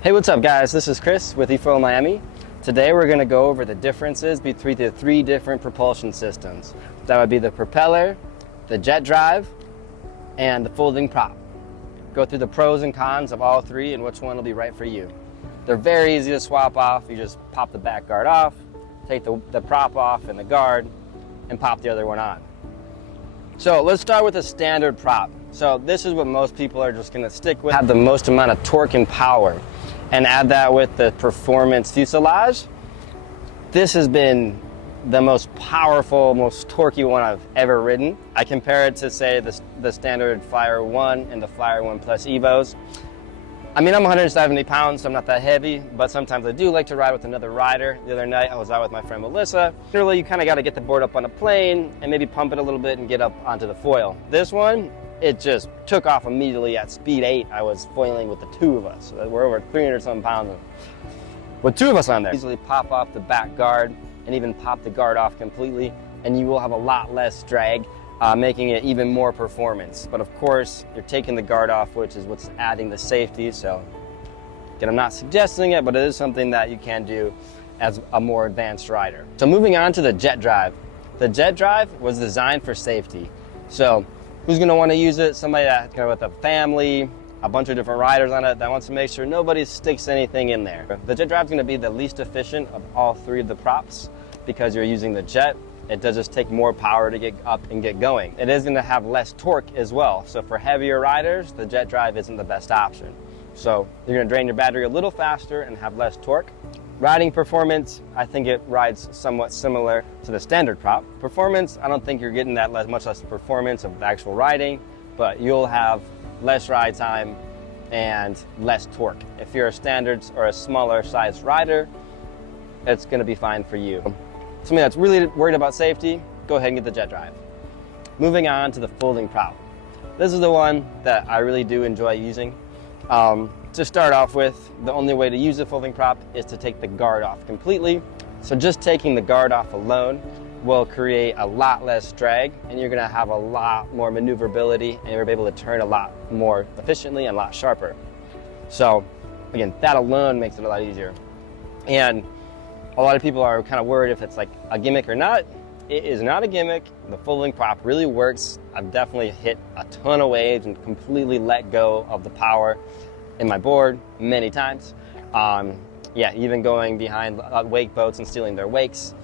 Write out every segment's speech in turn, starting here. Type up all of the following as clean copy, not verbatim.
Hey, what's up guys? This is Chris with eFoil Miami. Today we're going to go over the differences between the three different propulsion systems. That would be the propeller, the jet drive, and the folding prop. Go through the pros and cons of all three and which one will be right for you. They're very easy to swap off. You just pop the back guard off, take the prop off and the guard, and pop the other one on. So let's start with a standard prop. So this is what most people are just going to stick with. Have the most amount of torque and power. And add that with the performance fuselage. This has been the most powerful, most torquey one I've ever ridden. I compare it to, say, the standard Flyer 1 and the Flyer 1 Plus Evos. I mean, I'm 170 pounds, so I'm not that heavy, but sometimes I do like to ride with another rider. The other night, I was out with my friend Melissa. Generally, you kind of got to get the board up on a plane and maybe pump it a little bit and get up onto the foil. This one, it just took off immediately at speed 8. I was foiling with the two of us. We're over 300 some pounds with two of us on there. Easily pop off the back guard and even pop the guard off completely, and you will have a lot less drag, making it even more performance. But of course, you're taking the guard off, which is what's adding the safety. So again, I'm not suggesting it, but it is something that you can do as a more advanced rider. So moving on to the jet drive. The jet drive was designed for safety. So who's going to want to use it? Somebody that's with a family, a bunch of different riders on it that wants to make sure nobody sticks anything in there. The jet drive is going to be the least efficient of all three of the props because you're using the jet. It does just take more power to get up and get going. It is going to have less torque as well. So for heavier riders, the jet drive isn't the best option. So you're going to drain your battery a little faster and have less torque. Riding performance, I think it rides somewhat similar to the standard prop. Performance, I don't think you're getting that much less performance of the actual riding, but you'll have less ride time and less torque. If you're a standard or a smaller size rider, it's going to be fine for you. Somebody that's really worried about safety, go ahead and get the jet drive. Moving on to the folding prop. This is the one that I really do enjoy using. To start off with, the only way to use the folding prop is to take the guard off completely. So just taking the guard off alone will create a lot less drag, and you're going to have a lot more maneuverability, and you'll be able to turn a lot more efficiently and a lot sharper. So again, that alone makes it a lot easier. And a lot of people are kind of worried if it's like a gimmick or not. It is not a gimmick. The folding prop really works. I've definitely hit a ton of waves and completely let go of the power in my board many times. Yeah, even going behind wake boats and stealing their wakes.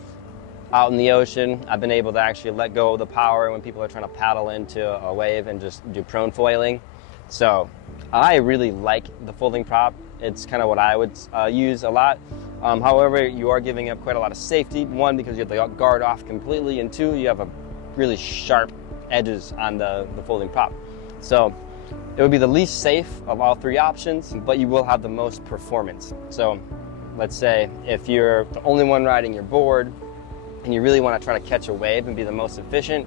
Out in the ocean, I've been able to actually let go of the power when people are trying to paddle into a wave and just do prone foiling. So I really like the folding prop. It's kind of what I would use a lot. However, you are giving up quite a lot of safety. One, because you have the guard off completely, and two, you have a really sharp edges on the folding prop. So it would be the least safe of all three options, but you will have the most performance. So let's say if you're the only one riding your board and you really want to try to catch a wave and be the most efficient,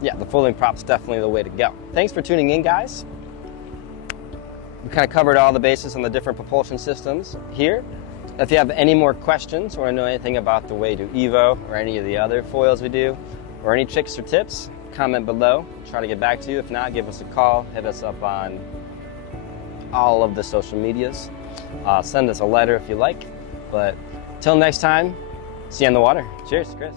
yeah, the folding prop's definitely the way to go. Thanks for tuning in, guys. We kind of covered all the bases on the different propulsion systems here. If you have any more questions or want to know anything about the Waydoo Evo or any of the other foils we do, or any tricks or tips, comment below. Try to get back to you. If not, give us a call. Hit us up on all of the social medias. Send us a letter if you like. But till next time, see you on the water. Cheers, Chris.